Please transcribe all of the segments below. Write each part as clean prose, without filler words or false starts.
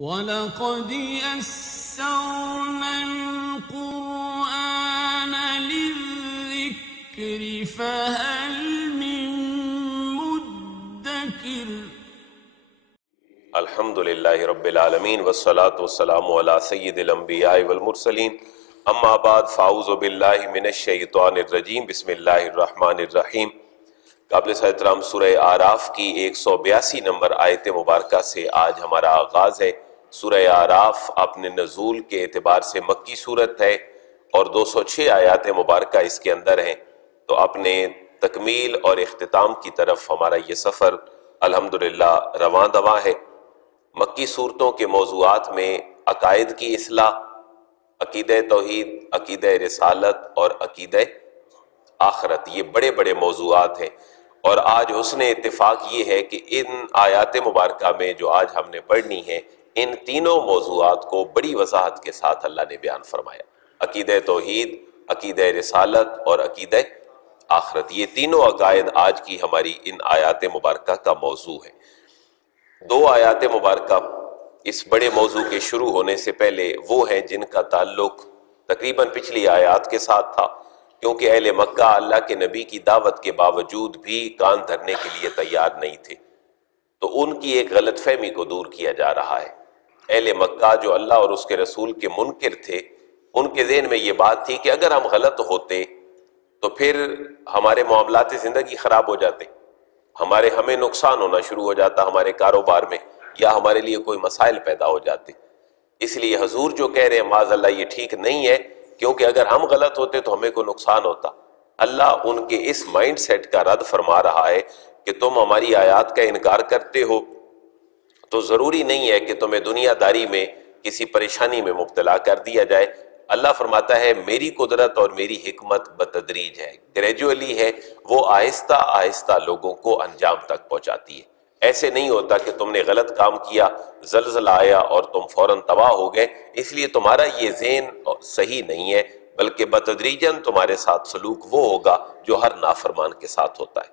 وَلَقَدْ يَسَّرْنَا الْقُرْآنَ لِلذِّكْرِ فَهَلْ مِن مُّدَّكِرٍ۔ الحمدللہ رب العالمین والصلاة والسلام علی سید الانبیاء والمرسلین، اما بعد فاعوذ باللہ من الشیطان الرجیم، بسم اللہ الرحمن الرحیم۔ قابل احترام سورہ اعراف کی 182 نمبر آیت مبارکہ سے آج ہمارا آغاز ہے۔ سورہ اعراف اپنے نزول کے اعتبار سے مکی صورت ہے اور 206 آیات مبارکہ اس کے اندر ہیں، تو اپنے تکمیل اور اختتام کی طرف ہمارا یہ سفر الحمدللہ رواں دواں ہے۔ مکی صورتوں کے موضوعات میں عقائد کی اصلاح، عقیدہ توحید، عقیدہ رسالت اور عقیدہ آخرت، یہ بڑے بڑے موضوعات ہیں، اور آج حسن اتفاق یہ ہے کہ ان آیات مبارکہ میں جو آج ہم نے پڑھنی ہے، ان تینوں موضوعات کو بڑی وضاحت کے ساتھ اللہ نے بیان فرمایا۔ عقیدہ توحید، عقیدہ رسالت اور عقیدہ آخرت، یہ تینوں عقائد آج کی ہماری ان آیات مبارکہ کا موضوع ہے۔ دو آیات مبارکہ اس بڑے موضوع کے شروع ہونے سے پہلے وہ ہیں جن کا تعلق تقریباً پچھلی آیات کے ساتھ تھا، کیونکہ اہل مکہ اللہ کے نبی کی دعوت کے باوجود بھی کان دھرنے کے لیے تیار نہیں تھے، تو ان کی ایک غلط فہمی کو دور کیا جا رہا ہے۔ اہل مکہ جو اللہ اور اس کے رسول کے منکر تھے، ان کے ذہن میں یہ بات تھی کہ اگر ہم غلط ہوتے تو پھر ہمارے معاملات زندگی خراب ہو جاتے، ہمیں نقصان ہونا شروع ہو جاتا ہمارے کاروبار میں، یا ہمارے لیے کوئی مسائل پیدا ہو جاتے۔ اس لیے حضور جو کہہ رہے ہیں معاذ اللہ یہ ٹھیک نہیں ہے، کیونکہ اگر ہم غلط ہوتے تو ہمیں کوئی نقصان ہوتا۔ اللہ ان کے اس مائنڈ سیٹ کا رد فرما رہا ہے کہ تم ہماری آیات کا انکار کرتے ہو تو ضروری نہیں ہے کہ تمہیں دنیا داری میں کسی پریشانی میں مبتلا کر دیا جائے۔ اللہ فرماتا ہے میری قدرت اور میری حکمت بتدریج ہے، گریجولی ہے، وہ آہستہ آہستہ لوگوں کو انجام تک پہنچاتی ہے۔ ایسے نہیں ہوتا کہ تم نے غلط کام کیا، زلزلہ آیا اور تم فوراً تباہ ہو گئے، اس لیے تمہارا یہ ذہن صحیح نہیں ہے، بلکہ بتدریجاً تمہارے ساتھ سلوک وہ ہوگا جو ہر نافرمان کے ساتھ ہوتا ہے۔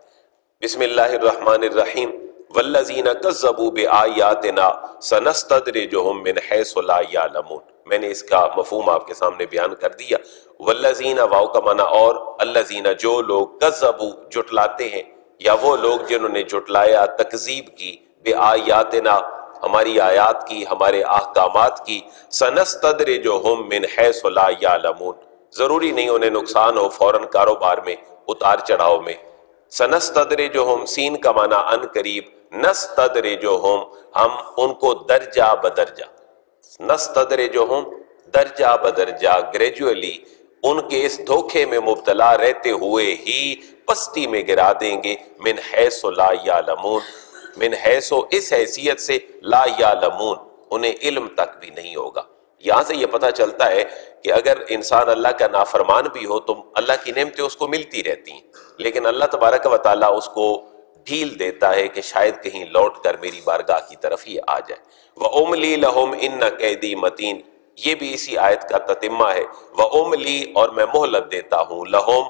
بسم اللہ الرحمن الرحیم۔ والذین کذبوا بآیاتنا سنستدرجہم من حیث لا یعلمون۔ میں نے اس کا مفہوم آپ کے سامنے بیان کر دیا۔ والذین، واو کا معنی اور، الذین جو لوگ، کذبوا جھٹلاتے ہیں، یا وہ لوگ جنہوں نے جھٹلایا، تکذیب کی، بآیاتنا ہماری آیات کی، ہمارے احکامات کی، سنستدرجہم من حیث لا یعلمون، ضروری نہیں انہیں نقصان ہو فوراً کاروبار میں، اتار چڑھاؤ میں۔ سنستدرجہم، سین کا معنی ان قریب، نستدرجہم ہم ان کو درجہ بدرجہ، نستدرجہم درجہ بدرجہ، گریجولی ان کے اس دھوکے میں مبتلا رہتے ہوئے ہی پستی میں گرا دیں گے، من حیث لا یعلمون، من حیث اس حیثیت سے، لا یعلمون انہیں علم تک بھی نہیں ہوگا۔ یہاں سے یہ پتہ چلتا ہے کہ اگر انسان اللہ کا نافرمان بھی ہو تو اللہ کی نعمتیں اس کو ملتی رہتی ہیں، لیکن اللہ تبارک و تعالیٰ اس کو ڈھیل دیتا ہے کہ شاید کہیں لوٹ کر میری بارگاہ کی طرف ہی آ جائے۔ وَأُمْلِي لَهُمْ إِنَّ كَيْدِي مَتِينٌ، یہ بھی اسی آیت کا تتمہ ہے۔ وَأُمْلِي، اور میں مہلت دیتا ہوں، لَهُمْ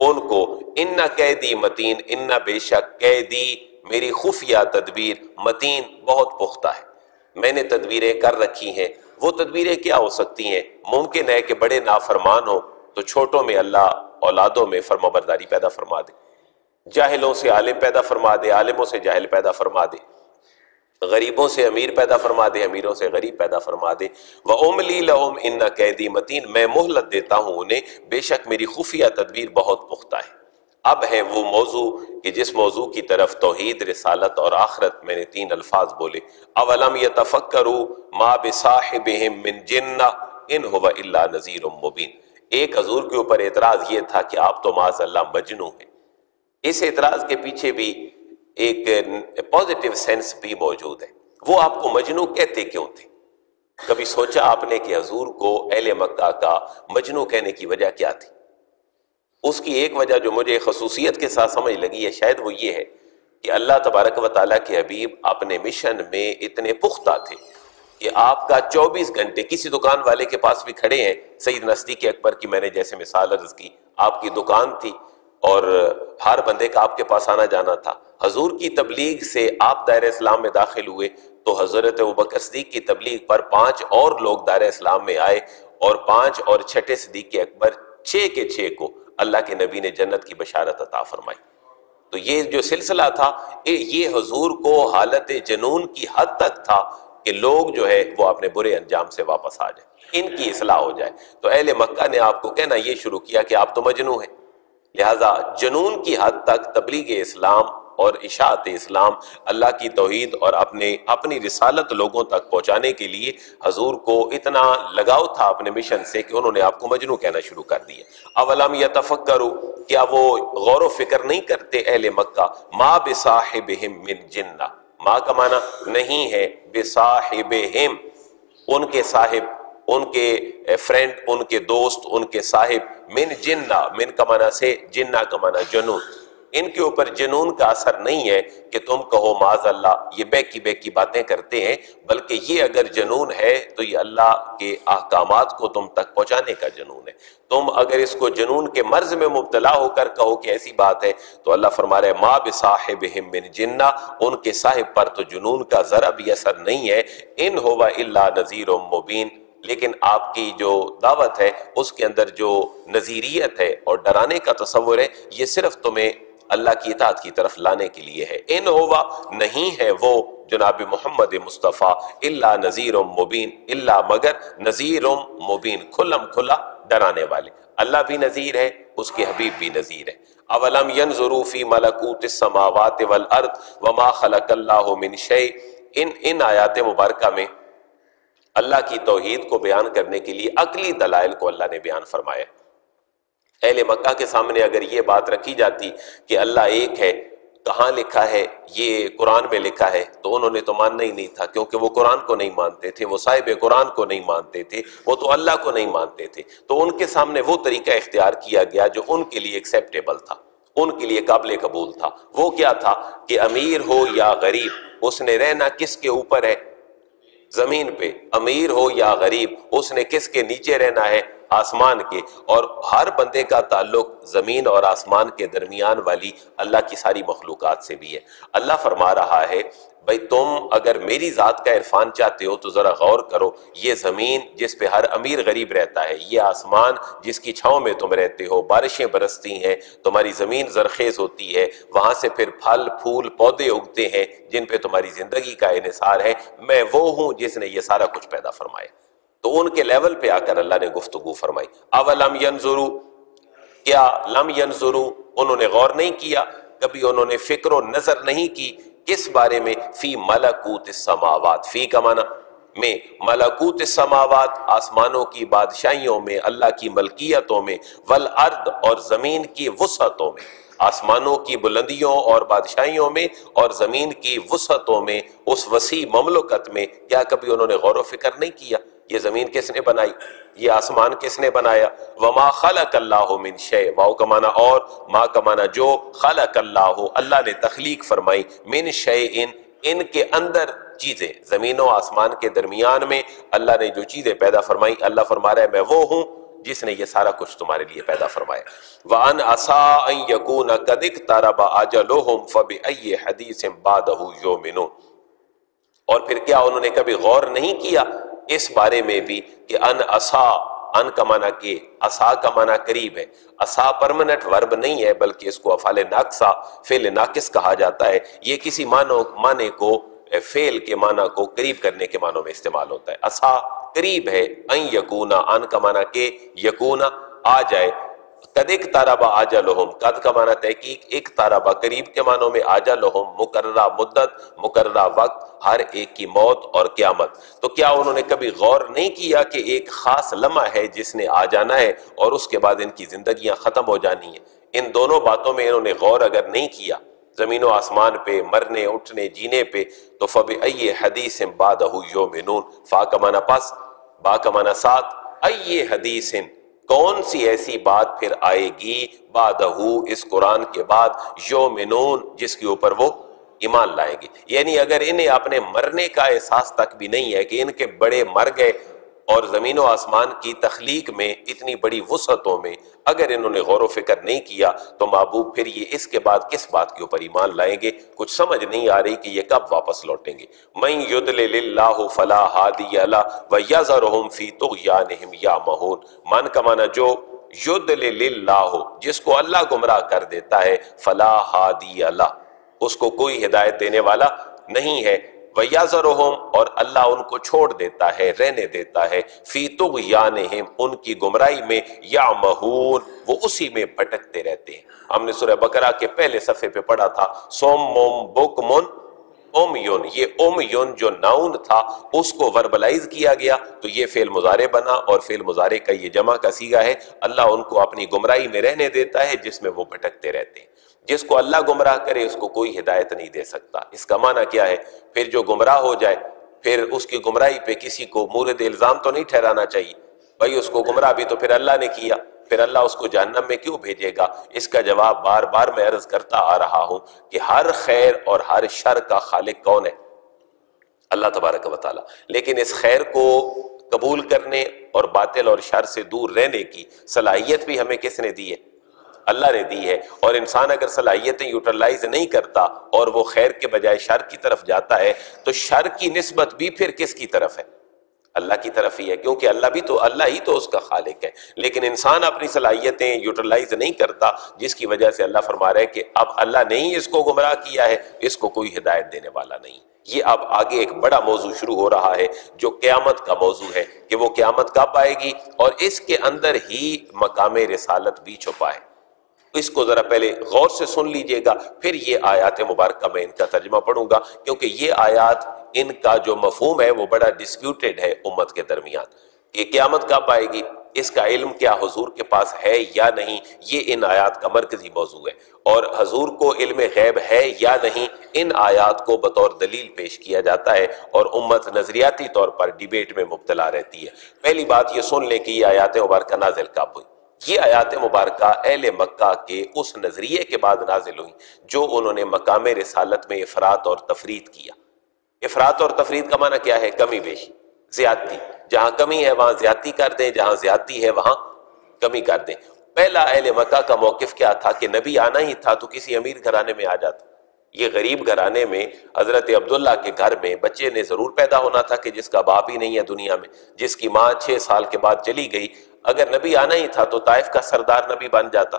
ان کو، إِنَّ كَيْدِي مَتِينٌ، إِنَّ بے شک، قیدی میری خفیہ تدبیر، متین بہت پختہ ہے، میں نے تدبیریں کر رکھی ہیں۔ وہ تدبیریں کیا ہو سکتی ہیں؟ ممکن ہے کہ بڑے نافرمان ہو تو چھوٹوں میں اللہ اولادوں میں فرمانبرداری پیدا فرما دے، جاہلوں سے عالم پیدا فرما دے، عالموں سے جاہل پیدا فرما دے، غریبوں سے امیر پیدا فرما دے، امیروں سے غریب پیدا فرما دے۔ وَأُمْلِي لَهُمْ إِنَّ كَيْدِي مَتِينٌ، میں مہلت دیتا ہوں انہیں، بے شک میری خفیہ تدبیر بہت پختہ ہے۔ اب ہے وہ موضوع کہ جس موضوع کی طرف توحید، رسالت اور آخرت میں نے 3 الفاظ بولے۔ اولم یتفکروا ما بصاحبہم من جنہ ان هو الا نذیر مبین۔ ایک حضور کے اوپر اعتراض یہ تھا کہ آپ تو معاذ اللہ مجنون ہیں۔ اس اعتراض کے پیچھے بھی ایک پازیٹیو سینس بھی موجود ہے۔ وہ آپ کو مجنون کہتے کیوں تھے؟ کبھی سوچا آپ نے کہ حضور کو اہل مکہ کا مجنون کہنے کی وجہ کیا تھی؟ اس کی ایک وجہ جو مجھے خصوصیت کے ساتھ سمجھ لگی ہے، شاید وہ یہ ہے کہ اللہ تبارک و تعالیٰ کے حبیب اپنے مشن میں اتنے پختہ تھے کہ آپ کا 24 گھنٹے کسی دکان والے کے پاس بھی کھڑے ہیں، سیدنا صدیق اکبر کی میں نے جیسے مثال عرض کی، آپ کی دکان تھی اور ہر بندے کا آپ کے پاس آنا جانا تھا۔ حضور کی تبلیغ سے آپ دائرہ اسلام میں داخل ہوئے تو حضرت ابوبکر صدیق کی تبلیغ پر 5 اور لوگ دار اسلام میں آئے، اور 5 اور چھٹے صدیق اکبر 6 کے 6 کو اللہ کے نبی نے جنت کی بشارت عطا فرمائی۔ تو یہ جو سلسلہ تھا یہ حضور کو حالت جنون کی حد تک تھا کہ لوگ جو ہے وہ اپنے برے انجام سے واپس آ جائیں، ان کی اصلاح ہو جائے۔ تو اہل مکہ نے آپ کو کہنا یہ شروع کیا کہ آپ تو مجنون ہیں، لہٰذا جنون کی حد تک تبلیغ اسلام اور اشاعت اسلام، اللہ کی توحید اور اپنی رسالت لوگوں تک پہنچانے کے لیے حضور کو اتنا لگاؤ تھا اپنے مشن سے کہ انہوں نے آپ کو مجنون کہنا شروع کر دیا۔ اولم یتفکروا، کیا وہ غور و فکر نہیں کرتے اہل مکہ؟ ما بصاحبہم من جنہ، ما کا معنی نہیں ہے، بصاحبہم ان کے صاحب، ان کے فرینڈ، ان کے دوست، ان کے صاحب، من جنہ، من کا معنی سے جنہ کا معنی جنون، ان کے اوپر جنون کا اثر نہیں ہے کہ تم کہو معاذ اللہ یہ بیکی باتیں کرتے ہیں، بلکہ یہ اگر جنون ہے تو یہ اللہ کے احکامات کو تم تک پہنچانے کا جنون ہے۔ تم اگر اس کو جنون کے مرض میں مبتلا ہو کر کہو کہ ایسی بات ہے تو اللہ فرما رہا ہے ما بصاحبہم من جنہ، ان کے صاحب پر تو جنون کا ذرا بھی اثر نہیں ہے، ان ہوا الا نذیر مبین، لیکن آپ کی جو دعوت ہے اس کے اندر جو نذیریت ہے اور ڈرانے کا تصور ہے یہ صرف تمہیں اللہ کی اطاعت کی طرف لانے کے لیے ہے۔ ان ہوا، نہیں ہے وہ جناب محمد مصطفیٰ، الا نذیر مبین، الا مگر نذیر مبین، کھلم کھلا ڈرانے والے۔ اللہ بھی نذیر ہے، اس کے حبیب بھی نذیر ہے۔ اولم ینظروا فی ملکوت السماوات والارض وما خلق اللہ من شیء، ان آیات مبارکہ میں اللہ کی توحید کو بیان کرنے کے لیے عقلی دلائل کو اللہ نے بیان فرمایا۔ اہل مکہ کے سامنے اگر یہ بات رکھی جاتی کہ اللہ ایک ہے، کہاں لکھا ہے؟ یہ قرآن میں لکھا ہے، تو انہوں نے تو ماننا ہی نہیں تھا، کیونکہ وہ قرآن کو نہیں مانتے تھے، وہ صاحب قرآن کو نہیں مانتے تھے، وہ تو اللہ کو نہیں مانتے تھے۔ تو ان کے سامنے وہ طریقہ اختیار کیا گیا جو ان کے لیے ایکسیپٹیبل تھا، ان کے لیے قابل قبول تھا۔ وہ کیا تھا کہ امیر ہو یا غریب، اس نے رہنا کس کے اوپر ہے؟ زمین پہ۔ امیر ہو یا غریب، اس نے کس کے نیچے رہنا ہے؟ آسمان کے۔ اور ہر بندے کا تعلق زمین اور آسمان کے درمیان والی اللہ کی ساری مخلوقات سے بھی ہے۔ اللہ فرما رہا ہے بھئی تم اگر میری ذات کا عرفان چاہتے ہو تو ذرا غور کرو، یہ زمین جس پہ ہر امیر غریب رہتا ہے، یہ آسمان جس کی چھاؤں میں تم رہتے ہو، بارشیں برستی ہیں، تمہاری زمین زرخیز ہوتی ہے، وہاں سے پھر پھل پھول پودے اگتے ہیں جن پہ تمہاری زندگی کا انحصار ہے، میں وہ ہوں جس نے یہ سارا کچھ پیدا فرمایا۔ تو ان کے لیول پہ آ کر اللہ نے گفتگو فرمائی۔ اولم ینظروا، کیا لم ینظروا، انہوں نے غور نہیں کیا، کبھی انہوں نے فکر و نظر نہیں کی کس بارے میں؟ فی ملکوت السماوات، فی کا معنی میں، ملکوت السماوات آسمانوں کی بادشاہیوں میں، اللہ کی ملکیتوں میں، والارض اور زمین کی وسعتوں میں، آسمانوں کی بلندیوں اور بادشاہیوں میں اور زمین کی وسعتوں میں، اس وسیع مملکت میں کیا کبھی انہوں نے غور و فکر نہیں کیا یہ زمین کس نے بنائی، یہ آسمان کس نے بنایا؟ وما خلق اللہ من شیء، واو کا معنی اور، ما کا معنی جو، خلق اللہ اللہ نے تخلیق فرمائی، من شیء ان کے اندر چیزیں، زمین و آسمان کے درمیان میں اللہ نے جو چیزیں پیدا فرمائی، اللہ فرما رہا ہے میں وہ ہوں جس نے یہ سارا کچھ تمہارے لیے پیدا فرمایا۔ وَأَنْ عَسَىٰ أَنْ يَكُونَ قَدِ اقْتَرَبَ أَجَلُهُمْ فَبِأَيِّ حَدِيثٍ بَعْدَهُ يُؤْمِنُونَ، اور پھر کیا انہوں نے کبھی غور نہیں کیا اس بارے میں بھی کہ ان عصا، ان کا معنی کہ عصا کا معنی قریب ہے، عصا پرمنٹ ورب نہیں ہے بلکہ اس کو افعال ناقصہ، فعل ناقص کہا جاتا ہے، یہ کسی معنی کو، فعل کے معنی کو قریب کرنے کے معنوں میں استعمال ہوتا ہے۔ عصا قریب ہے، ان یکونا، ان کا معنی کہ یکونا آ جائے، قد اقترب اجلہم، قد کا معنی تحقیق، اقترب قریب کے معنوں میں، اجلہم مقررہ مدت، مقررہ وقت، ہر ایک کی موت اور قیامت۔ تو کیا انہوں نے کبھی غور نہیں کیا کہ ایک خاص لمحہ ہے جس نے آ جانا ہے اور اس کے بعد ان کی زندگیاں ختم ہو جانی ہیں؟ ان دونوں باتوں میں انہوں نے غور اگر نہیں کیا، زمین و آسمان پہ، مرنے اٹھنے جینے پہ، تو فَبِأَيِّ حَدِيثٍ بَعْدَهُ يُؤْمِنُونَ، فا کا معنی پس، با کا معنی ساتھ، اَيِّ حَدِيثٍ کون سی ایسی بات پھر آئے گی، بعدہ اس قرآن کے بعد، یؤمنون جس کے اوپر وہ ایمان لائیں گے۔ یعنی اگر انہیں اپنے مرنے کا احساس تک بھی نہیں ہے کہ ان کے بڑے مر گئے، اور زمین و آسمان کی تخلیق میں اتنی بڑی وسعتوں میں اگر انہوں نے غور و فکر نہیں کیا تو محبوب پھر یہ اس کے بعد کس بات کے اوپر ایمان لائیں گے؟ کچھ سمجھ نہیں آ رہی کہ یہ کب واپس لوٹیں گے۔ من یضلل اللہ فلا ہادی لہ ویذرہم فی طغیانہم یعمہون۔ من کا معنی جو یضلل اللہ، جس کو اللہ گمراہ کر دیتا ہے، فلا ہادی لہ، اس کو کوئی ہدایت دینے والا نہیں ہے، وَيَذَرُهُمْ، اور اللہ ان کو چھوڑ دیتا ہے، رہنے دیتا ہے، فِي طُغْيَانِهِمْ، ان کی گمراہی میں، يَعْمَهُونَ، وہ اسی میں بھٹکتے رہتے ہیں۔ ہم نے سورہ بقرہ کے پہلے صفحے پہ پڑھا تھا صُمٌّ بُکْمٌ عُمْیٌ، یہ عُمْیٌ جو ناؤن تھا اس کو وربلائز کیا گیا تو یہ فعل مضارع بنا، اور فعل مضارع کا یہ جمع کا صیغہ ہے۔ اللہ ان کو اپنی گمراہی میں رہنے دیتا ہے جس میں وہ بھٹکتے رہتے ہیں۔ جس کو اللہ گمراہ کرے اس کو کوئی ہدایت نہیں دے سکتا۔ اس کا معنی کیا ہے؟ پھر جو گمراہ ہو جائے پھر اس کی گمراہی پہ کسی کو مورد الزام تو نہیں ٹھہرانا چاہیے، بھائی اس کو گمراہ بھی تو پھر اللہ نے کیا، پھر اللہ اس کو جہنم میں کیوں بھیجے گا؟ اس کا جواب بار بار میں عرض کرتا آ رہا ہوں کہ ہر خیر اور ہر شر کا خالق کون ہے؟ اللہ تبارک و تعالی۔ لیکن اس خیر کو قبول کرنے اور باطل اور شر سے دور رہنے کی صلاحیت بھی ہمیں کس نے دی ہے؟ اللہ نے دی ہے۔ اور انسان اگر صلاحیتیں یوٹیلائز نہیں کرتا اور وہ خیر کے بجائے شر کی طرف جاتا ہے تو شر کی نسبت بھی پھر کس کی طرف ہے؟ اللہ کی طرف ہی ہے، کیونکہ اللہ ہی تو اس کا خالق ہے۔ لیکن انسان اپنی صلاحیتیں یوٹیلائز نہیں کرتا، جس کی وجہ سے اللہ فرما رہا ہے کہ اب اللہ نے ہی اس کو گمراہ کیا ہے، اس کو کوئی ہدایت دینے والا نہیں۔ یہ اب آگے ایک بڑا موضوع شروع ہو رہا ہے جو قیامت کا موضوع ہے کہ وہ قیامت کب آئے گی، اور اس کے اندر ہی مقام رسالت بھی چھپا ہے۔ اس کو ذرا پہلے غور سے سن لیجئے گا، پھر یہ آیات مبارکہ میں ان کا ترجمہ پڑھوں گا، کیونکہ یہ آیات ان کا جو مفہوم ہے وہ بڑا ڈسپیوٹڈ ہے امت کے درمیان کہ قیامت کب آئے گی، اس کا علم کیا حضور کے پاس ہے یا نہیں، یہ ان آیات کا مرکزی موضوع ہے۔ اور حضور کو علم غیب ہے یا نہیں، ان آیات کو بطور دلیل پیش کیا جاتا ہے، اور امت نظریاتی طور پر ڈیبیٹ میں مبتلا رہتی ہے۔ پہلی بات یہ سن لیں کہ یہ آیات مبارکہ نازل کب ہوئی۔ یہ آیات مبارکہ اہل مکہ کے اس نظریے کے بعد نازل ہوئی جو انہوں نے مقام رسالت میں افراط اور تفرید کیا۔ افراط اور تفرید کا معنی کیا ہے؟ کمی بیشی، زیادتی۔ جہاں کمی ہے وہاں زیادتی کر دیں، جہاں زیادتی ہے وہاں کمی کر دیں۔ پہلا اہل مکہ کا موقف کیا تھا کہ نبی آنا ہی تھا تو کسی امیر گھرانے میں آ جاتا۔ یہ غریب گھرانے میں حضرت عبداللہ کے گھر میں بچے نے ضرور پیدا ہونا تھا کہ جس کا باپ ہی نہیں ہے دنیا میں، جس کی ماں 6 سال کے بعد چلی گئی۔ اگر نبی آنا ہی تھا تو طائف کا سردار نبی بن جاتا،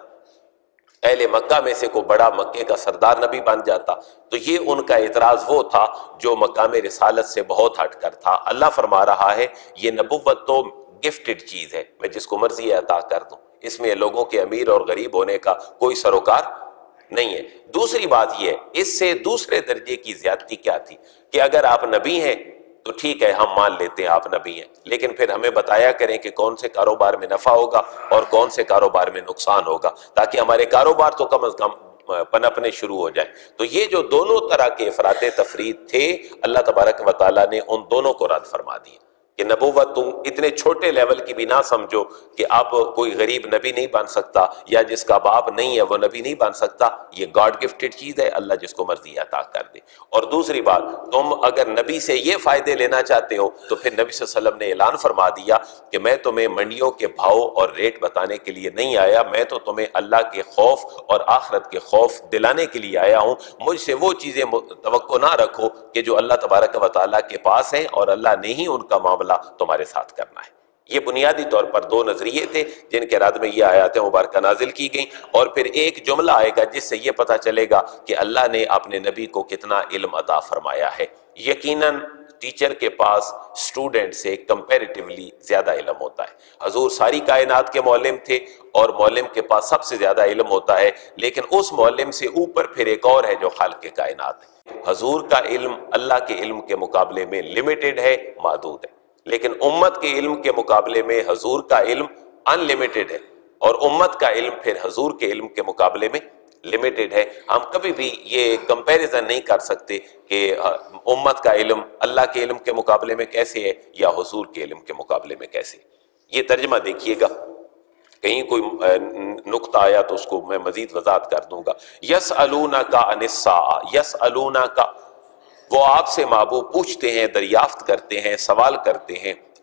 اہل مکہ میں سے کوئی بڑا مکے کا سردار نبی بن جاتا۔ تو یہ ان کا اعتراض وہ تھا جو مقام رسالت سے بہت ہٹ کر تھا۔ اللہ فرما رہا ہے یہ نبوت تو گفٹڈ چیز ہے، میں جس کو مرضی عطا کر دوں، اس میں لوگوں کے امیر اور غریب ہونے کا کوئی سروکار نہیں ہے۔ دوسری بات یہ ہے، اس سے دوسرے درجے کی زیادتی کیا تھی کہ اگر آپ نبی ہیں تو ٹھیک ہے ہم مان لیتے ہیں آپ نبی ہیں، لیکن پھر ہمیں بتایا کریں کہ کون سے کاروبار میں نفع ہوگا اور کون سے کاروبار میں نقصان ہوگا، تاکہ ہمارے کاروبار تو کم از کم پنپنے شروع ہو جائیں۔ تو یہ جو دونوں طرح کے افراط تفرید تھے، اللہ تبارک و تعالیٰ نے ان دونوں کو رد فرما دیا کہ نبوت تم اتنے چھوٹے لیول کی بھی نہ سمجھو کہ اب کوئی غریب نبی نہیں بن سکتا یا جس کا باپ نہیں ہے وہ نبی نہیں بن سکتا۔ یہ گاڈ گفٹڈ چیز ہے، اللہ جس کو مرضی عطا کر دے۔ اور دوسری بات، تم اگر نبی سے یہ فائدے لینا چاہتے ہو تو پھر نبی صلی اللہ علیہ وسلم نے اعلان فرما دیا کہ میں تمہیں منڈیوں کے بھاؤ اور ریٹ بتانے کے لیے نہیں آیا، میں تو تمہیں اللہ کے خوف اور آخرت کے خوف دلانے کے لیے آیا ہوں۔ مجھ سے وہ چیزیں توقع نہ رکھو کہ جو اللہ تبارک و تعالیٰ کے پاس ہیں، اور اللہ نے ہی ان کا معاملہ تمہارے ساتھ کرنا ہے۔ یہ بنیادی طور پر 2 نظریے تھے جن کے رد میں یہ آیات مبارکہ نازل کی گئیں، اور پھر ایک جملہ آئے گا جس سے یہ پتہ چلے گا کہ اللہ نے اپنے نبی کو کتنا علم عطا فرمایا ہے۔ یقیناً ٹیچر کے پاس اسٹوڈنٹ سے کمپیریٹیولی زیادہ علم ہوتا ہے۔ حضور ساری کائنات کے معلم تھے اور معلم کے پاس سب سے زیادہ علم ہوتا ہے، لیکن اس معلم سے اوپر پھر ایک اور ہے جو خالق کائنات ہے۔ حضور کا علم اللہ کے علم کے مقابلے میں لمیٹڈ ہے، محدود ہے، لیکن امت کے علم کے مقابلے میں حضور کا علم ان لمیٹڈ ہے، اور امت کا علم پھر حضور کے علم کے مقابلے میں لمیٹڈ ہے۔ ہم کبھی بھی یہ کمپیریزن نہیں کر سکتے کہ امت کا علم اللہ کے علم کے مقابلے میں کیسے ہے یا حضور کے علم کے مقابلے میں کیسے۔ یہ ترجمہ دیکھیے گا، کہیں کوئی نقطہ آیا تو اس کو میں مزید وضاحت کر دوں گا۔ یسألونک عن الساعہ، یسألونک، وہ آپ سے محبوب پوچھتے ہیں، دریافت کرتے ہیں، سوال کرتے ہیں،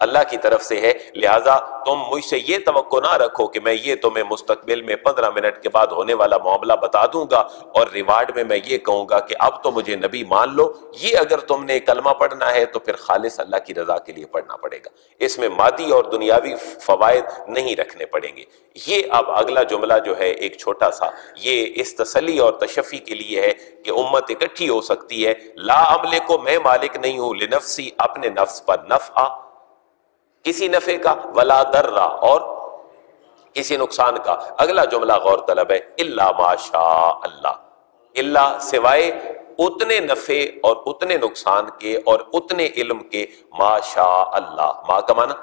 اللہ کی طرف سے ہے، لہٰذا تم مجھ سے یہ توقع نہ رکھو کہ میں یہ تمہیں مستقبل میں 15 منٹ کے بعد ہونے والا معاملہ بتا دوں گا اور ریوارڈ میں یہ کہوں گا کہ اب تو مجھے نبی مان لو۔ یہ اگر تم نے کلمہ پڑھنا ہے تو پھر خالص اللہ کی رضا کے لیے پڑھنا پڑے گا، اس میں مادی اور دنیاوی فوائد نہیں رکھنے پڑیں گے۔ یہ اب اگلا جملہ جو ہے ایک چھوٹا سا، یہ اس تسلی اور تشفی کے لیے ہے کہ امت اکٹھی ہو سکتی ہے۔ لا املک، میں مالک نہیں ہوں، لنفسی، اپنے نفس پر نفع، کسی نفع کا، ولا ضرا، اور کسی نقصان کا۔ اگلا جملہ غور طلب ہے، الا ما شاء اللہ، اللہ سوائے اتنے نفع اور اتنے نقصان کے اور اتنے علم کے، ما شاء اللہ، ما کا معنی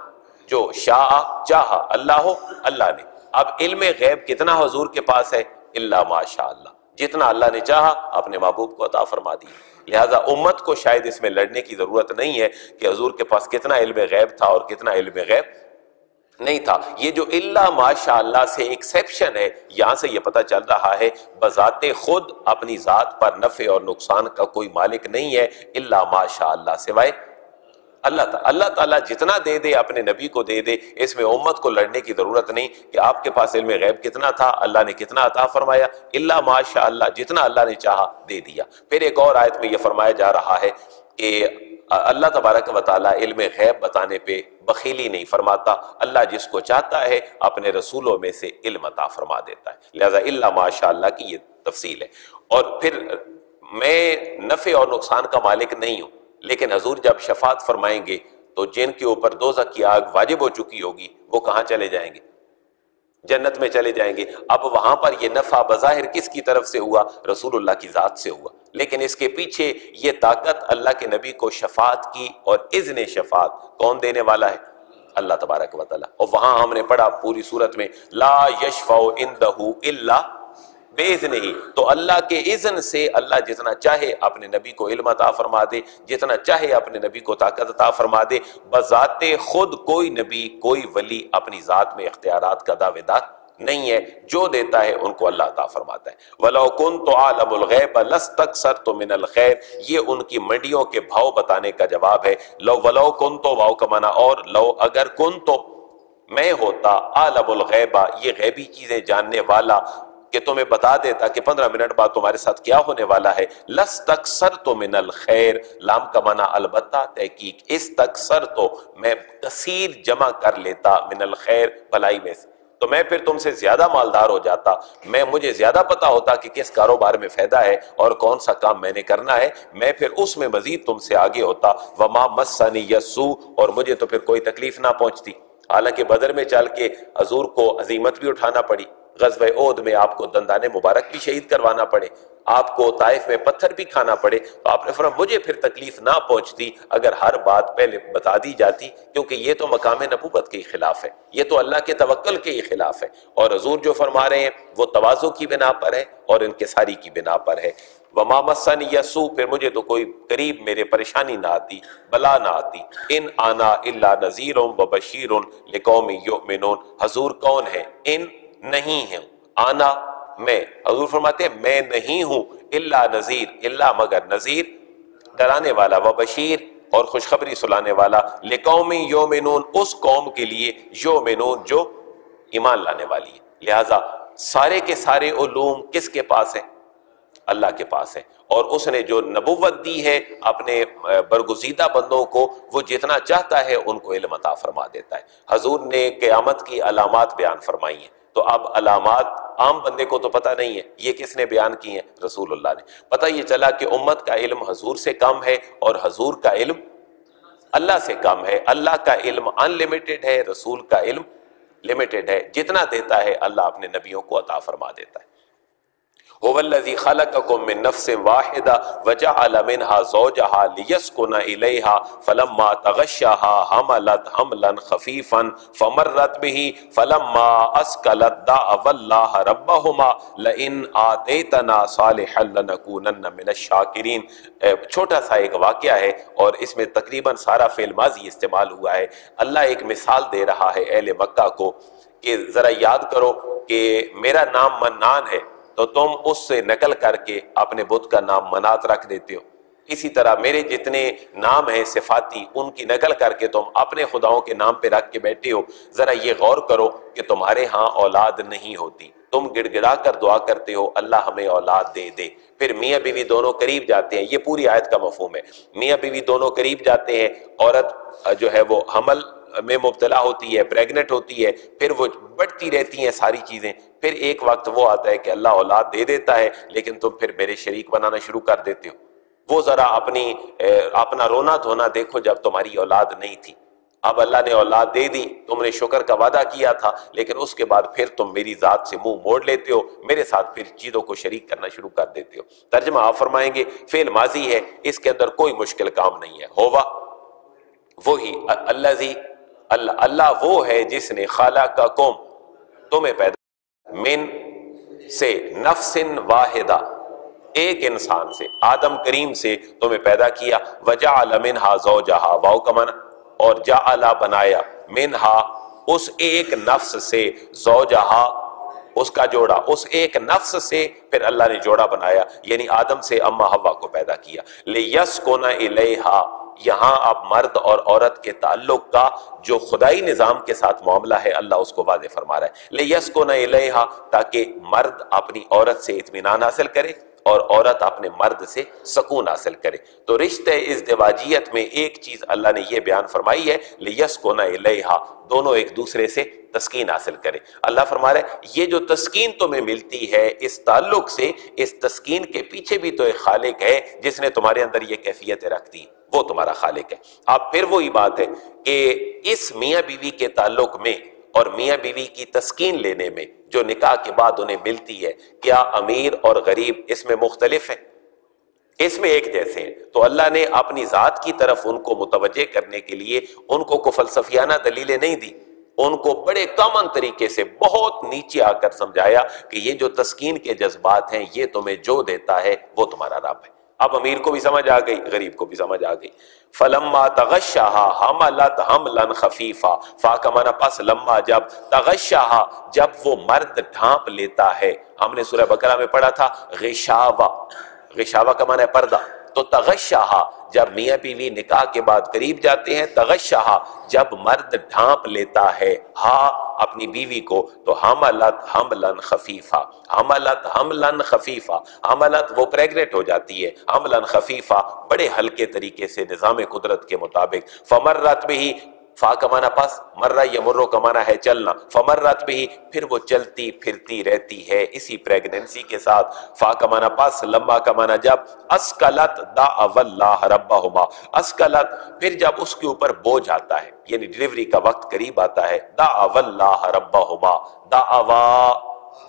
جو، شاء چاہا، اللہ ہو اللہ نے۔ اب علم غیب کتنا حضور کے پاس ہے؟ الا ما شاء اللہ، جتنا اللہ نے چاہا اپنے محبوب کو عطا فرما دی۔ لہٰذا امت کو شاید اس میں لڑنے کی ضرورت نہیں ہے کہ حضور کے پاس کتنا علم غیب تھا اور کتنا علم غیب نہیں تھا۔ یہ جو الا ماشاء اللہ سے ایکسیپشن ہے، یہاں سے یہ پتہ چل رہا ہے بذات خود اپنی ذات پر نفع اور نقصان کا کوئی مالک نہیں ہے الا ماشاء اللہ، سوائے اللہ تعالیٰ جتنا دے دے اپنے نبی کو دے دے، اس میں امت کو لڑنے کی ضرورت نہیں کہ آپ کے پاس علم غیب کتنا تھا، اللہ نے کتنا عطا فرمایا، الا ماشاء اللہ، جتنا اللہ نے چاہا دے دیا۔ پھر ایک اور آیت میں یہ فرمایا جا رہا ہے کہ اللہ تبارک و تعالیٰ علم غیب بتانے پہ بخیلی نہیں فرماتا، اللہ جس کو چاہتا ہے اپنے رسولوں میں سے علم عطا فرما دیتا ہے، لہذا الا ماشاء اللہ کی یہ تفصیل ہے۔ اور پھر میں نفع اور نقصان کا مالک نہیں ہوں، لیکن حضور جب شفاعت فرمائیں گے تو جن کے اوپر دوزخ کی آگ واجب ہو چکی ہوگی وہ کہاں چلے جائیں گے؟ جنت میں چلے جائیں گے۔ اب وہاں پر یہ نفع بظاہر کس کی طرف سے ہوا؟ رسول اللہ کی ذات سے ہوا، لیکن اس کے پیچھے یہ طاقت اللہ کے نبی کو شفاعت کی اور اذن شفاعت کون دینے والا ہے؟ اللہ تبارک و تعالیٰ۔ اور وہاں ہم نے پڑھا پوری صورت میں لا یشفع عندہ الا باذنہ، تو اللہ کے اذن سے اللہ جتنا چاہے اپنے نبی کو علم عطا فرما دے، جتنا چاہے اپنے نبی کو طاقت عطا فرما دے۔ بذات خود کوئی نبی کوئی ولی اپنی ذات میں اختیارات کا دعوے دار نہیں ہے، جو دیتا ہے ان کو اللہ عطا فرماتا ہے۔ وَلَوْ كُنْتُ عَالَمُ الْغَيْبَ لَاسْتَكْثَرْتُ مِنَ الْخَيْرِ، یہ ان کی منڈیوں کے بھاؤ بتانے کا جواب ہے۔ وَلَوْ كُنْتُ، واو کا معنی اور، لو اگر كُنْتُ میں ہوتا، عالم الغیبہ یہ غیبی چیزیں جاننے والا، کہ تمہیں بتا دیتا کہ 15 منٹ بعد تمہارے ساتھ کیا ہونے والا ہے۔ لَاسْتَكْثَرْتُ مِنَ الْخَيْرِ، لام کا معنی البتہ تحقیق، استکثرت میں کثیر جمع کر لیتا، من الخیر بھلائی میں سے، تو میں پھر تم سے زیادہ مالدار ہو جاتا، مجھے زیادہ پتہ ہوتا کہ کس کاروبار میں فائدہ ہے اور کون سا کام میں نے کرنا ہے، میں پھر اس میں مزید تم سے آگے ہوتا۔ وَمَا مَسَّنِيَ السُّوءُ، اور مجھے تو پھر کوئی تکلیف نہ پہنچتی۔ حالانکہ بدر میں چل کے حضور کو عزیمت بھی اٹھانا پڑی، غزوہ احد میں آپ کو دندان مبارک بھی شہید کروانا پڑے، آپ کو طائف میں پتھر بھی کھانا پڑے، تو آپ نے فرمایا مجھے پھر تکلیف نہ پہنچتی اگر ہر بات پہلے بتا دی جاتی، کیونکہ یہ تو مقام نبوت کے خلاف ہے، یہ تو اللہ کے توکل کے ہی خلاف ہے، اور حضور جو فرما رہے ہیں وہ تواضع کی بنا پر ہے اور انکساری کی بنا پر ہے۔ وَمَا مَسَّنِيَ السُّوءُ، پھر مجھے تو کوئی قریب میرے پریشانی نہ آتی، بلا نہ آتی۔ ان آنا الا نذیر وبشیر لقوم یؤمنون، حضور کون ہے؟ ان نہیں ہوں، آنا میں، حضور فرماتے ہیں میں نہیں ہوں، الا نذیر، الا مگر نذیر ڈرانے والا، وبشیر اور خوشخبری سنانے والا، لقوم یؤمنون اس قوم کے لیے، یؤمنون جو ایمان لانے والی ہے۔ لہٰذا سارے کے سارے علوم کس کے پاس ہیں؟ اللہ کے پاس ہے، اور اس نے جو نبوت دی ہے اپنے برگزیدہ بندوں کو، وہ جتنا چاہتا ہے ان کو علم عطا فرما دیتا ہے۔ حضور نے قیامت کی علامات بیان فرمائی ہیں، تو اب علامات عام بندے کو تو پتہ نہیں ہے، یہ کس نے بیان کی ہیں؟ رسول اللہ نے۔ پتہ یہ چلا کہ امت کا علم حضور سے کم ہے اور حضور کا علم اللہ سے کم ہے۔ اللہ کا علم ان لمیٹڈ ہے، رسول کا علم لمیٹڈ ہے، جتنا دیتا ہے اللہ اپنے نبیوں کو عطا فرما دیتا ہے۔ هو الذي خلقكم من نفس واحدة وجعل منها زوجها ليسكن إليها فلما تغشاها حملت حملا خفيفا فمرت به فلما أثقلت دعوا الله ربهما لئن آتيتنا صالحا لنكونن من الشاكرين۔ چھوٹا سا ایک واقعہ ہے اور اس میں تقریباً سارا فعل ماضی استعمال ہوا ہے۔ اللہ ایک مثال دے رہا ہے اہل مکہ کو کہ ذرا یاد کرو کہ میرا نام منان ہے، تو تم اس سے نقل کر کے اپنے بت کا نام منات رکھ دیتے ہو، اسی طرح میرے جتنے نام ہیں صفاتی ان کی نقل کر کے تم اپنے خداؤں کے نام پہ رکھ کے بیٹھے ہو. ذرا یہ غور کرو کہ تمہارے ہاں اولاد نہیں ہوتی، تم گڑ گڑا کر دعا کرتے ہو اللہ ہمیں اولاد دے دے. پھر میاں بیوی دونوں قریب جاتے ہیں، یہ پوری آیت کا مفہوم ہے. میاں بیوی دونوں قریب جاتے ہیں، عورت جو ہے وہ حمل میں مبتلا ہوتی ہے، پریگنٹ ہوتی ہے، پھر وہ بڑھتی رہتی ہیں ساری چیزیں. پھر ایک وقت وہ آتا ہے کہ اللہ اولاد دے دیتا ہے، لیکن تم پھر میرے شریک بنانا شروع کر دیتے ہو. وہ ذرا اپنا رونا دھونا دیکھو جب تمہاری اولاد نہیں تھی. اب اللہ نے اولاد دے دی، تم نے شکر کا وعدہ کیا تھا، لیکن اس کے بعد پھر تم میری ذات سے منہ موڑ لیتے ہو، میرے ساتھ پھر چیزوں کو شریک کرنا شروع کر دیتے ہو. ترجمہ آپ فرمائیں گے فعل ماضی ہے، اس کے اندر کوئی مشکل کام نہیں ہے. ہوا وہی اللہ وہ ہے جس نے خلقکم تمہیں پیدا من سے نفس واحدہ ایک انسان سے، آدم کریم سے تمہیں پیدا کیا. وجعل منہا زوجہا، واو کا معنی، اور جعل بنایا، منہا اس ایک نفس سے، زوجہا اس کا جوڑا، اس ایک نفس سے پھر اللہ نے جوڑا بنایا، یعنی آدم سے اما حوا کو پیدا کیا. لیسکن الیہا، یہاں اب مرد اور عورت کے تعلق کا جو خدائی نظام کے ساتھ معاملہ ہے اللہ اس کو واضح فرما رہا ہے. لیسکن الیہا، تاکہ مرد اپنی عورت سے اطمینان حاصل کرے اور عورت اپنے مرد سے سکون حاصل کرے. تو رشتہ ازدواجیت میں ایک چیز اللہ نے یہ بیان فرمائی ہے، لیسکن الیہا، دونوں ایک دوسرے سے تسکین حاصل کرے. اللہ فرما رہا ہے یہ جو تسکین تمہیں ملتی ہے اس تعلق سے، اس تسکین کے پیچھے بھی تو ایک خالق ہے جس نے تمہارے اندر یہ کیفیتیں رکھ دی، وہ تمہارا خالق ہے. اب پھر وہی بات ہے کہ اس میاں بیوی کے تعلق میں اور میاں بیوی کی تسکین لینے میں جو نکاح کے بعد انہیں ملتی ہے، کیا امیر اور غریب اس میں مختلف ہیں؟ اس میں ایک جیسے ہیں. تو اللہ نے اپنی ذات کی طرف ان کو متوجہ کرنے کے لیے ان کو فلسفیانہ دلیلیں نہیں دی، ان کو بڑے کامن طریقے سے بہت نیچے آ کر سمجھایا کہ یہ جو تسکین کے جذبات ہیں یہ تمہیں جو دیتا ہے وہ تمہارا رب ہے. اب امیر کو بھی سمجھ آ گئی، غریب کو بھی سمجھ آ گئی. فلما تغشاها حملت حملا خفیفا، فا کا معنی پس لما جب، تغشاها جب وہ مرد ڈھانپ لیتا ہے. ہم نے سورہ بقرہ میں پڑھا تھا غشاوہ، غشاوہ کا معنی ہے پردہ. تو تغشاها جب میاں بیوی نکاح کے بعد قریب جاتے ہیں، تغشاها جب مرد ڈھانپ لیتا ہے اپنی بیوی کو، تو حملت حملا خفیفا، حملت حملا خفیفا، حملت وہ پریگنٹ ہو جاتی ہے، حملا خفیفا بڑے ہلکے طریقے سے نظام قدرت کے مطابق. فمرت بھی، فا کا معنی پس، مرہ یمرو کا معنی ہے چلنا، فمرت بھی پھر وہ چلتی پھرتی رہتی ہے اسی پریگننسی کے ساتھ. فا کا معنی پس، لما کا معنی جب، اسکلت دعوا اللہ ربہما، اسکلت پھر جب اس کے اوپر بوجھ آتا ہے یعنی ڈیلیوری کا وقت قریب آتا ہے، دعوا اللہ ربہما، دعوا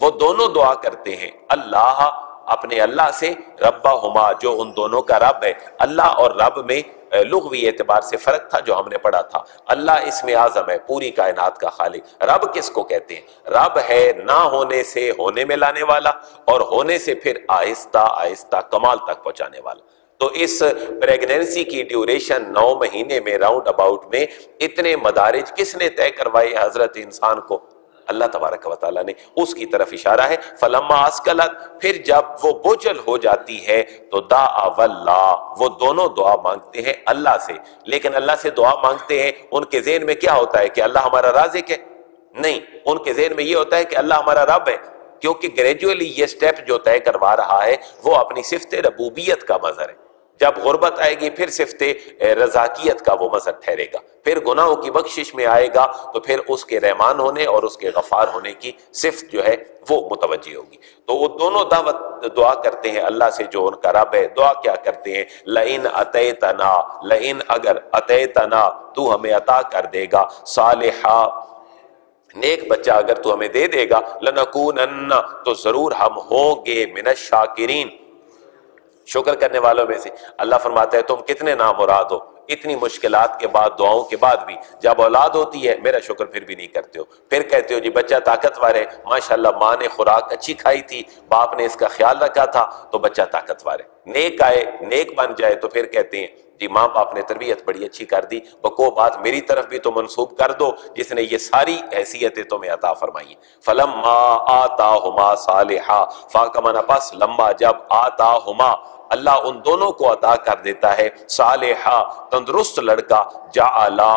وہ دونوں دعا کرتے ہیں اللہ اپنے اللہ سے، ربہما جو ان دونوں کا رب ہے. اللہ اور رب میں لغوی اعتبار سے فرق تھا جو ہم نے پڑھا تھا. اللہ اسم اعظم ہے، پوری کائنات کا خالق. رب کس کو کہتے ہیں؟ رب ہے نہ ہونے سے ہونے میں لانے والا اور ہونے سے پھر آہستہ آہستہ کمال تک پہنچانے والا. تو اس پریگننسی کی ڈیوریشن 9 مہینے میں راؤنڈ اباؤٹ میں اتنے مدارج کس نے طے کروائے حضرت انسان کو؟ اللہ تبارک و تعالیٰ نے. اس کی طرف اشارہ ہے فلما اسکلت پھر جب وہ بوجھل ہو جاتی ہے تو دعوا اللہ وہ دونوں دعا مانگتے ہیں اللہ سے. لیکن اللہ سے دعا مانگتے ہیں ان کے ذہن میں کیا ہوتا ہے کہ اللہ ہمارا رازق ہے؟ نہیں، ان کے ذہن میں یہ ہوتا ہے کہ اللہ ہمارا رب ہے، کیونکہ گریجولی یہ سٹیپ جو طے کروا رہا ہے وہ اپنی صفت ربوبیت کا مظہر ہے. جب غربت آئے گی پھر صفت رزاقیت کا وہ مظہر ٹھہرے گا، پھر گناہوں کی بخشش میں آئے گا تو پھر اس کے رحمان ہونے اور اس کے غفار ہونے کی صفت جو ہے وہ متوجہ ہوگی. تو وہ دونوں دعا کرتے ہیں اللہ سے جو ان کا رب ہے. دعا کیا کرتے ہیں؟ لئن اتیتنا، لئن اگر، اتیتنا تو ہمیں عطا کر دے گا، صالحا نیک بچہ اگر تو ہمیں دے دے گا، لنکونن تو ضرور ہم ہوں گے من الشاکرین شکر کرنے والوں میں سے. اللہ فرماتا ہے تم کتنے نامراد ہو، اتنی مشکلات کے بعد دعاؤں کے بعد بھی جب اولاد ہوتی ہے میرا شکر پھر بھی نہیں کرتے ہو. پھر کہتے ہو جی بچہ طاقتور ہے، ماشاءاللہ ماں نے خوراک اچھی کھائی تھی، باپ نے اس کا خیال رکھا تھا تو بچہ طاقتور ہے. نیک آئے، نیک بن جائے تو پھر کہتے ہیں جی ماں باپ نے تربیت بڑی اچھی کر دی، بکو بات میری طرف بھی تو منسوب کر دو جس نے یہ ساری حیثیتیں تمہیں عطا فرمائی. فلما آتاہما صالحا، فا کا معنی پس لما جب آتاہما اللہ ان دونوں کو عطا کر دیتا ہے صالحہ تندرست لڑکا جعلا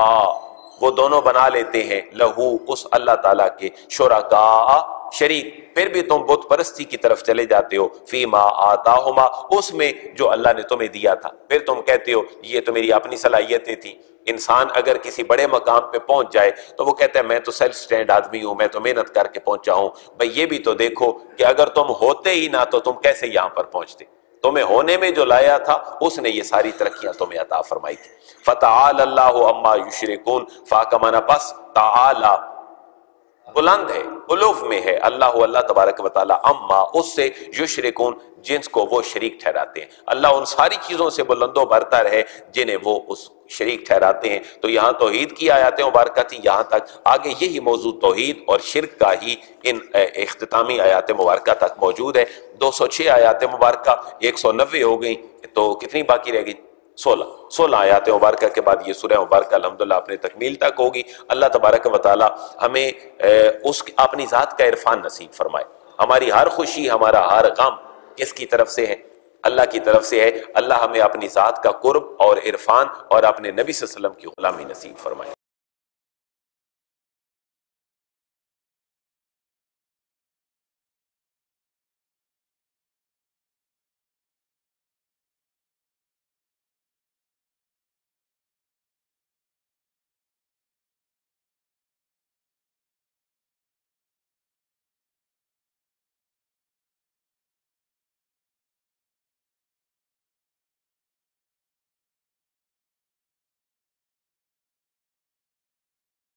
وہ دونوں بنا لیتے ہیں لہو اس اللہ تعالیٰ کے شرکاء شریک پھر بھی تم بت پرستی کی طرف چلے جاتے ہو فیما آتاہما اس میں جو اللہ نے تمہیں دیا تھا پھر تم کہتے ہو یہ تو میری اپنی صلاحیتیں تھیں انسان اگر کسی بڑے مقام پہ پہنچ جائے تو وہ کہتا ہے میں تو سیلف سٹینڈ آدمی ہوں میں تو محنت کر کے پہنچا ہوں بھئی یہ بھی تو دیکھو کہ اگر تم ہوتے ہی نہ تو تم کیسے یہاں پر پہنچتے تمہیں ہونے میں جو لایا تھا اس نے یہ ساری ترقیاں تمہیں عطا فرمائی تھی فتعال اللہ عما یشرکون فا کا معنی پس تعالی بلند ہے علوف میں ہے اللہ تبارک و تعالی اما اس سے یشرکون جنس کو وہ شریک ٹھہراتے ہیں اللہ ان ساری چیزوں سے بلند و برتر ہے جنہیں وہ اس شریک ٹھہراتے ہیں تو یہاں توحید کی آیاتیں مبارکہ تھی یہاں تک آگے یہی موضوع توحید اور شرک کا ہی ان اختتامی آیات مبارکہ تک موجود ہے 206 آیات مبارکہ 190 ہو گئیں تو کتنی باقی رہ گئی 16 آیات مبارکہ کے بعد یہ سورہ مبارکہ الحمدللہ اپنے تکمیل تک ہوگی اللہ تبارک و تعالی ہمیں اپنی ذات کا عرفان نصیب فرمائے ہماری ہر خوشی ہمارا ہر غم کس کی طرف سے ہے اللہ کی طرف سے ہے اللہ ہمیں اپنی ذات کا قرب اور عرفان اور اپنے نبی صلی اللہ علیہ وسلم کی غلامی نصیب فرمائے